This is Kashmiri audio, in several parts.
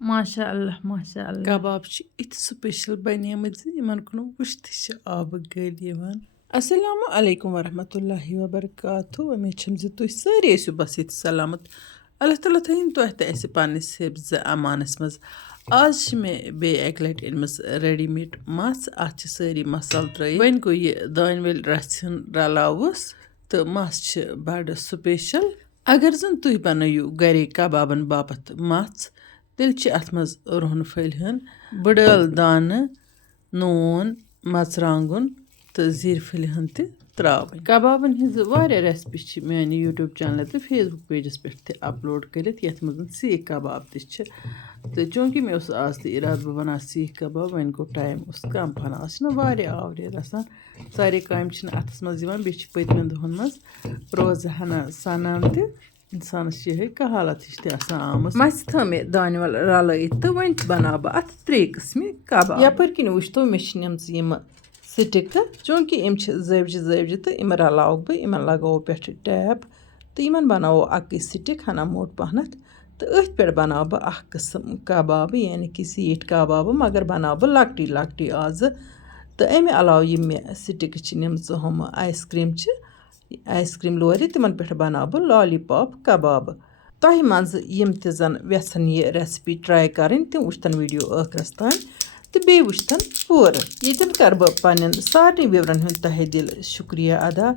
माशाअल्लाह कबाब छ इत स्पेशल बनेमत यमन कुन वुश्त छ आब गल यवन अस्सलामु अलैकुम वरहमतुल्लाहि वबरकातुहू उम्मीद छम ज तुह सारी ऐसु बस इत सलामत अल्लाह ताला थैन तुह त ऐसे पानिस हिफ्ज अमानस मज आज मे बे एक लट इनमस रेडीमेड मस अत छ सारी मसाल त्रय वन गो ये दानवेल रसन रलावस तो मस छ बड़ स्पेशल अगर जन तुह बनयू घरे कबाबन बापत मस तेल छ अत मज रोहन फल हन बड़ल दान नून मरचांगन तो जीर फल हन त त्रावन कबाबन हिज वारिया रेसिपी छ मेन यूट्यूब चैनल तो फेसबुक पेजस पे त अपलोड करित यथ मज सीख कबाब त छ तो चूंकि मे आज त इराद बह बना सीख कबाब वन गो टाइम उस कम पहन आज वारिया आवरियर आसान सारे काम छ अथस मज यवन बे पतमन दोहन मज रोज हना सनान त इंसानस यह कहालत हिश आमत मस थ मे दानवल रलत तो वन बना बह अत 3 किस्म कबाब यपर किन वुतो मे यम स्टिक चूंकि यम जवजि जवजि तो यम रलाव बह यम लगाव पे टैप तो यमन बनावो अक स्टिक हना मोट पहनत तो अथ पे बनाव बह अख किस्म कबाब यानी कि सीट कबाब मगर बनाव बह लकटी लकटी आज तो अमे अलाव यम मे स्टिक निम्स हम आइसक्रीम लोर तिमन पे बनाव बह लॉलीपॉप कबाब तह मज यम त जन वेसन ये रेसिपी ट्राई करें तम वुचतन वीडियो आखरस तान तो बे वुचतन पूर यन कर बह पन्न सारे विवरन हूँ तहे दिल शुक्रिया अदा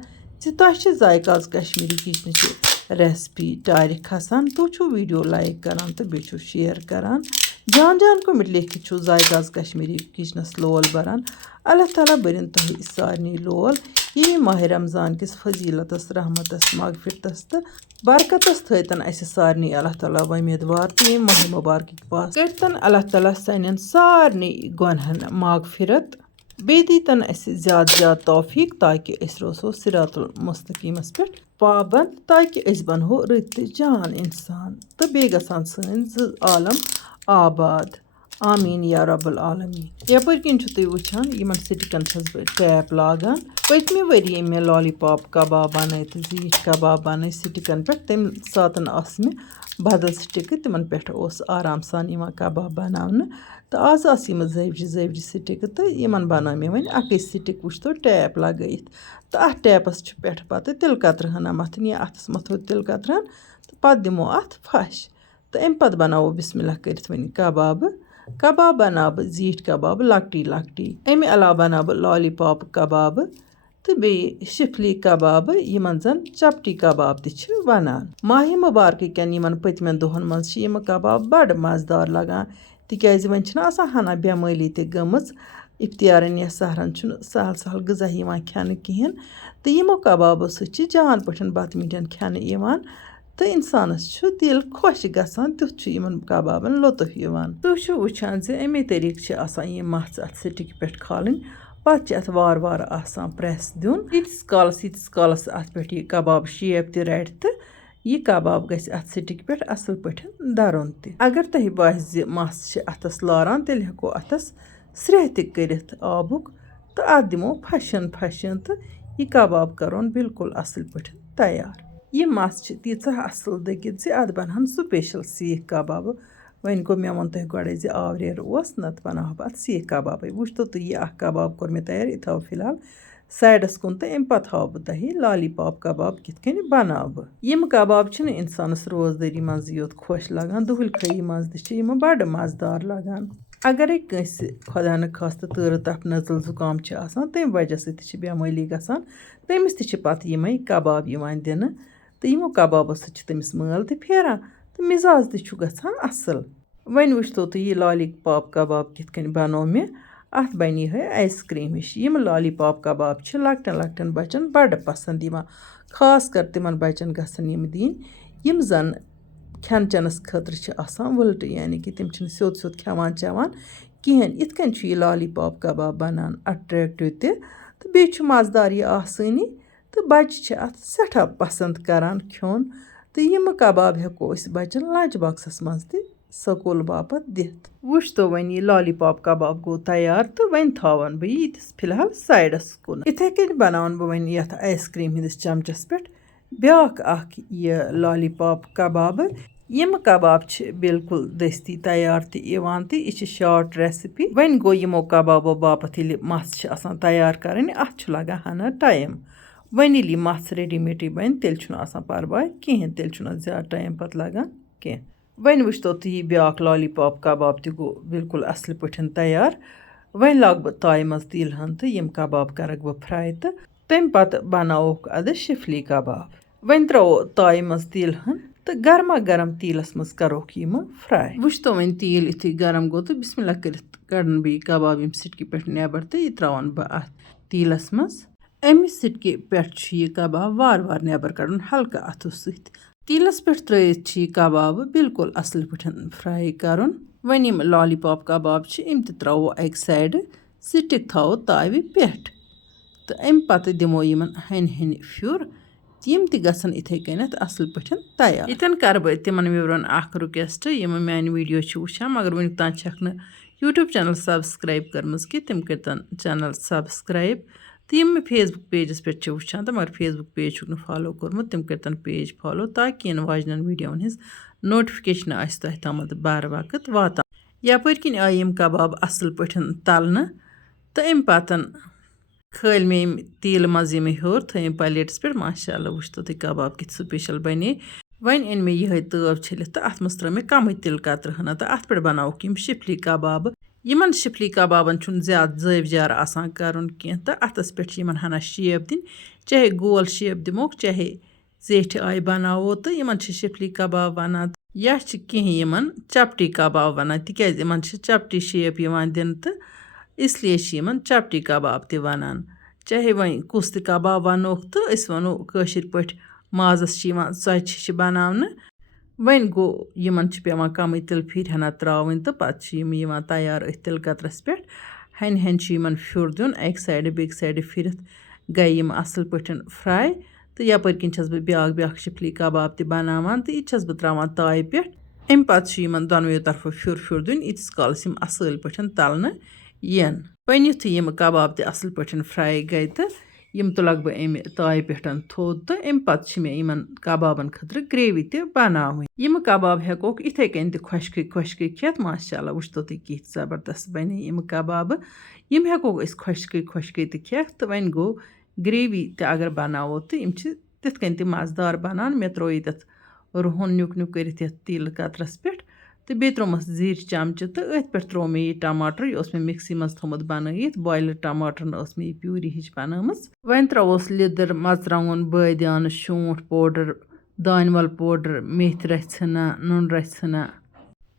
तह जायकाज कश्मीरी किचन रेसिपी टार खसान तो वीडियो लाइक करान तो बे शेयर करान जान जान को लिखित जायकाज कश्मीरी किचनस लोल बरान अल्लाह ताला बरन तह सारे लोल ये माह रमजान किस फजीलतस रहमतस मगफिरतस तो बरकतस थन सारे अल्लाह ताला उम्मीदवार तो ये माह मुबारक पास कन अल्लाह ताला सान सारे गुनहन मगफिरत बे दीतन ज़्यादा ज़्यादा तौफीक ताकि रोसो सिरातुल मुस्तकीमस पे पाबंद ताकि बनहो रत जान इंसान तो बे गसान सन आलम आबाद आमीन या रब्बुल आलमीन यपर किन तुम वुचान यमन स्टिकन छस बह टैप लागान पतमे वरी मे लॉलीपॉप कबाब बन तो जीठ कबाब बन स्टिकन पे तम सातन मे बदल स्टिक तिमन पे आराम सान कबाब बनाने तो आज जवजि जवजि स्टिक तो यमन बना मे वन अक स्टिक वुच तो टैप लगत तो अत टैपस पे पत तिल कतर हना मथन या अथस मथो तिल कतरन तो पत दिमो अत फश तो अम पत बनावो बिस्मिल्लाह करित वन कबाब बना बह जीठ कबाब लकटी लकटी अमे अलाव बना बह लॉलीपॉप कबाब तो बे शिफली कबाब यमन जन चपटी कबाब त वनान माह मुबारक कन यमन पतमन दोहन मज यम कबाब बड़ मज़ेदार लगान तिकाज वन हना बेमाली त गमज इफ्तियारन या सहरन सहल सहल गज़ा खेन कहें तो यमो कबाबों सत जान पे बत मीठन खेन तो इंसानस दिल खुश गसान तुथ यमन कबाबन लुत्फ यवान तुह वुचान अमे तरीक ये मस अत स्टिक पे खालन पत अत वार वार आसान प्रेस दिन यीतिस कालस अत पे यह कबाब शेप त रट तो यह कबाब गस अत स्टिक पे असल पे दरुन त अगर तह बास मस अतस लारान तेल हेको अतस स्रेह त करित आबुक तो अत दिमो फशन फशन तो यह कबाब करोन बिल्कुल असल पे तैयार यह मस तीचा असल दगित अत बनहन स्पेशल सीख कबाब वन गो मे वो तह गए आवरियर नत बनाह बह अत सीख कबाब वुचतो तो यह कबाब कोर मे तैयार यह थो फिलहाल साइडस कुन तो अम पत हाव बह तह लॉलीपॉप कबाब कित कन बनाव बह यम कबाब इंसानस रोजदारी मज योत खुश लगान दुहल खई मज तम बड़ मज़ेदार लगान अगर कंस खुदा न खास्त तर तप नजल जुकाम तम वजह सत बेमाली गसान तमिस पत यम कबाब दिन तो यमो कबाबों समिस माल त फेरान तो मिजाज त गसान असल वन वुचतो तो यह लॉलीपॉप कबाब कित कन बनो मे अत बन यह आइसक्रीम हिश यम लॉलीपॉप कबाब लकटन लकटन बच्चन बड़ पसंद खास कर तिमन बच्चन गसन यम दिन यम जन खेन चेनस खतर वुलट यानी कि तम स्योद स्योद खेवान चेवान कहें इत कन यह लॉलीपॉप कबाब बनान अट्रैक्टिव तो बे मज़ेदार यह आसानी तो बच्चे अत सठा पसंद करान खोन तो यम कबाब हेको बच्चन लंच बॉक्सस मज त स्कूल बापत दिथ वुच तो वन यह लॉलीपॉप कबाब गो तैयार तो वन थावन बह यह फिलहाल साइडस कुन इथे कन बनावन बह वन यथ आइसक्रीम हंदिस चमचस पे ब्याक यह लॉलीपॉप कबाब यम कबाब बिल्कुल दस्ती तैयार तह शॉर्ट रेसिपी वन गो यमो कबाबो बापत मस तैयार करें अत लगा हना टाइम वन ये मस रेडीमेड बन तेल परवाह कहें तेल ज्यादा टाइम पत लगान कह वन वुचतो तुह ब्याक लॉलीपॉप कबाब तह गो बिल्कुल असल पे तैयार वन लाग बह ताय मज तिल हन तो यम कबाब करक बह फ्राई तो तम पत बनावोक अद शिफली कबाब वन त्रो ताय मज तिल हन तो गर्मा गर्म तीलस मज करोक यम फ्राई वुचतो वन तील इथु गर्म गो तो बिस्मिल्लाह कर कड़न बह कबाब यम सिटकी पे नेबर तो यह त्रावन बह तीलस मज अमि सिटकी पे यह कबाब वार वार नेबर कड़न हल्का अथो सत तीलस पे त्रयित यह कबाब बिल्कुल असल पे फ्राई करुन वन यम लॉलीपॉप कबाब यम त्रो अक साइड सिटिक थो ताव पे तो अम पत दिमो यमन हन हन फ्यूर यम तन इथे कनत असल पे तैयार इतन कर बह तिमन विवरन रिक्वेस्ट यम मान वीडियो वुचान मगर वुन तान छक यूट्यूब चैनल सब्सक्राइब कर्म कि तम कर चैनल सब्सक्राइब तो यम फेसबुक पेजस पे वुचान तो मगर फेसबुक पेज फॉलो कोर्मुत तम कर पेज फॉलो ताकि इन वाजन वीडियो हज नोटिफिकेशन आस तह तम बार वक्त वातान यपर किन आय यम कबाब असल पे तलना तो अम पतन खल मे तील मज यम हर थम प्लेटस पे माशाअल्लाह वुचतो तुम कबाब कि स्पेशल बने वन इन मे यह तव छलित तो अत मज त्रो मे कम तिल कतर हना तो अत पे बनावक यम शिफली कबाब यमन शिफली कबाबन ज्यादा जैव जार आसान करन कह तो अतस पे यमन हना शेप दिन चाहे गोल शेप दिमोक चाहे जेठ आय बनावो तो यमन शिफली कबाब वनान या कह यमन चपटी कबाब वनान तिकाज यमन चपटी शेप दिन तो इसलिए यमन चपटी कबाब ते वनान चाहे वन कुस कबाब वनोक तो वनो कशिर पे माजस षच बनावन वन गो यमन पेवान कम तिल फिर हना त्रावन तो पत तैयार तिल कतरस पे हन हन यमन फ्यूर दिन अक साइड बेक साइड फिर गई यम असल पे फ्राई तो यपर किन बह ब्याक शिफली कबाब ते बनावान तो यह बह त्रावान ताय पे अम पत यमन दोनवे तरफो फ्यूर फ्यूर दिन यीतिस कालस यम असल पे तलना यन वन युथ यम कबाब ते असल पे फ्राई गई तो यम तुलक बह अमि ताय पे थोद तो अम पत मे यमन कबाबन खतर ग्रेवी ते बनावन यम कबाब हेकोक इथे कन खुशक खेत माशाअल्लाह वुचतो तुम कि जबरदस्त बने यम कबाब यम हेकोक खुशक ते खेत तो वन गो ग्रेवी ते अगर बनावो तो यम तिथ कन ते मज़ेदार बनान मे त्रो तथ रुहन न्युक न्युक कर तिल कतरस पे तो बे त्रोमस जीर चमच तो अथ पे त्रो मे यह टमाटर यह मे मिक्सी मज थोमुत बनयित बॉयल्ड टमाटर मे प्यूरी हिच बनमस वन त्रोस लिदर मर्चांगन बादियान शूंठ पाउडर दानवल पाउडर मेथ रचना नून रचना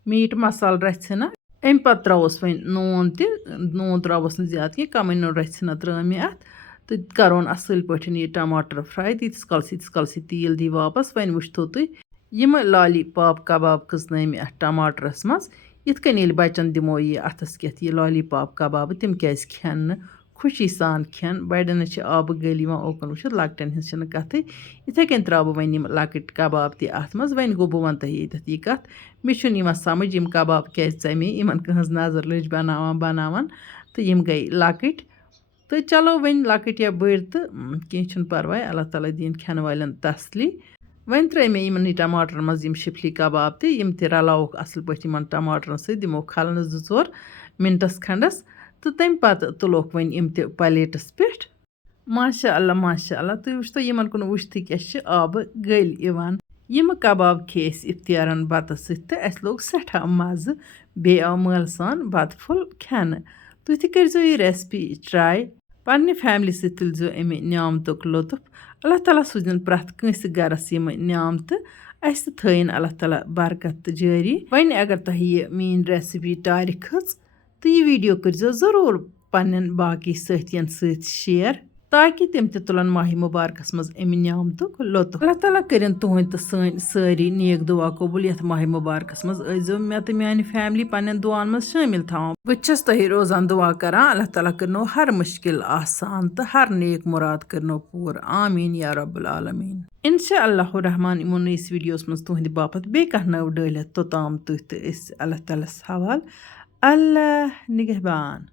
मीट मसाल रचना अम पे त्रोस वन नून त्रोस ज्यादा कह कम नून रचना त्रो मे अत तो करोन असल पे यह टमाटर फ्राई तीस कालस तील दी वापस वन वुचतो तुम यम लॉलीपॉप कबाब कसन मे अत टमाटरस मज इत कन बचन दिमो यह अतस कत यह लॉलीपॉप कबाब तम क्या खेन खुशी सान खेन बड़न आब गल ओकन वुचित लकटन हज कथ इथे कन त्रा वन यम लकट कबाब ते अत मज वन गो बह वन तह ये कथ मे समझ यम कबाब क्या चमे इन कहज नजर लज बनावान तो यम गई लकट तो चलो वन लकट या बड़ तो कह परवाह अल्लाह ताला दिन खेन वालन तसली वन त्रे मे यमन टमाटर मज यम शिफली कबाब ते यम ते रलावक असल पे टमाटर सत दिमो खलन 2-4 मिनटस खंडस तो तम पत तुलोक वन यम ते प्लेटस पे माशाअल्लाह तुम वुचतो यमन कुन वुचत क्या आब गल यवान यम कबाब खे इफ्तियारन बत सत लोग सठा मज़ बे आव मल सान बत फुल खेन तुह तह करो यह रेसिपी ट्राई पन्ने फैमिली सत तुलजो अमि न्यामतुक लुत्फ अल्लाह ताला सूजन प्रथ कंस गरस यम न्यामत अस थयन अल्लाह ताला बरकत जारी वन अगर तह यह मीन रेसिपी टार खच तो यह वीडियो करो जरूर पन्न बाकी साथियन सत शेयर ताकि तम ते तुलन माह मुबारकस मज अमि न्यामतुक लुत्फ अल्लाह ताला करिन तुहद तो सन सारी नेक दुआ कबूल यथ माह मुबारकस मज अजो मे तो मेन फैमिली पन्न दुआन मज शामिल थवान बस तह रोजान दुआ करान अल्लाह ताला करनो हर मुश्किल आसान तो हर नेक मुराद करनो पूर आमीन या रब्बुल आलमीन इंशाअल्लाह रहमान इमन इस वीडियोस मज तुहद बापत बे कह नव डलित तोताम तुह तो अल्लाह ताला हवाल अल्लाह निगहबान।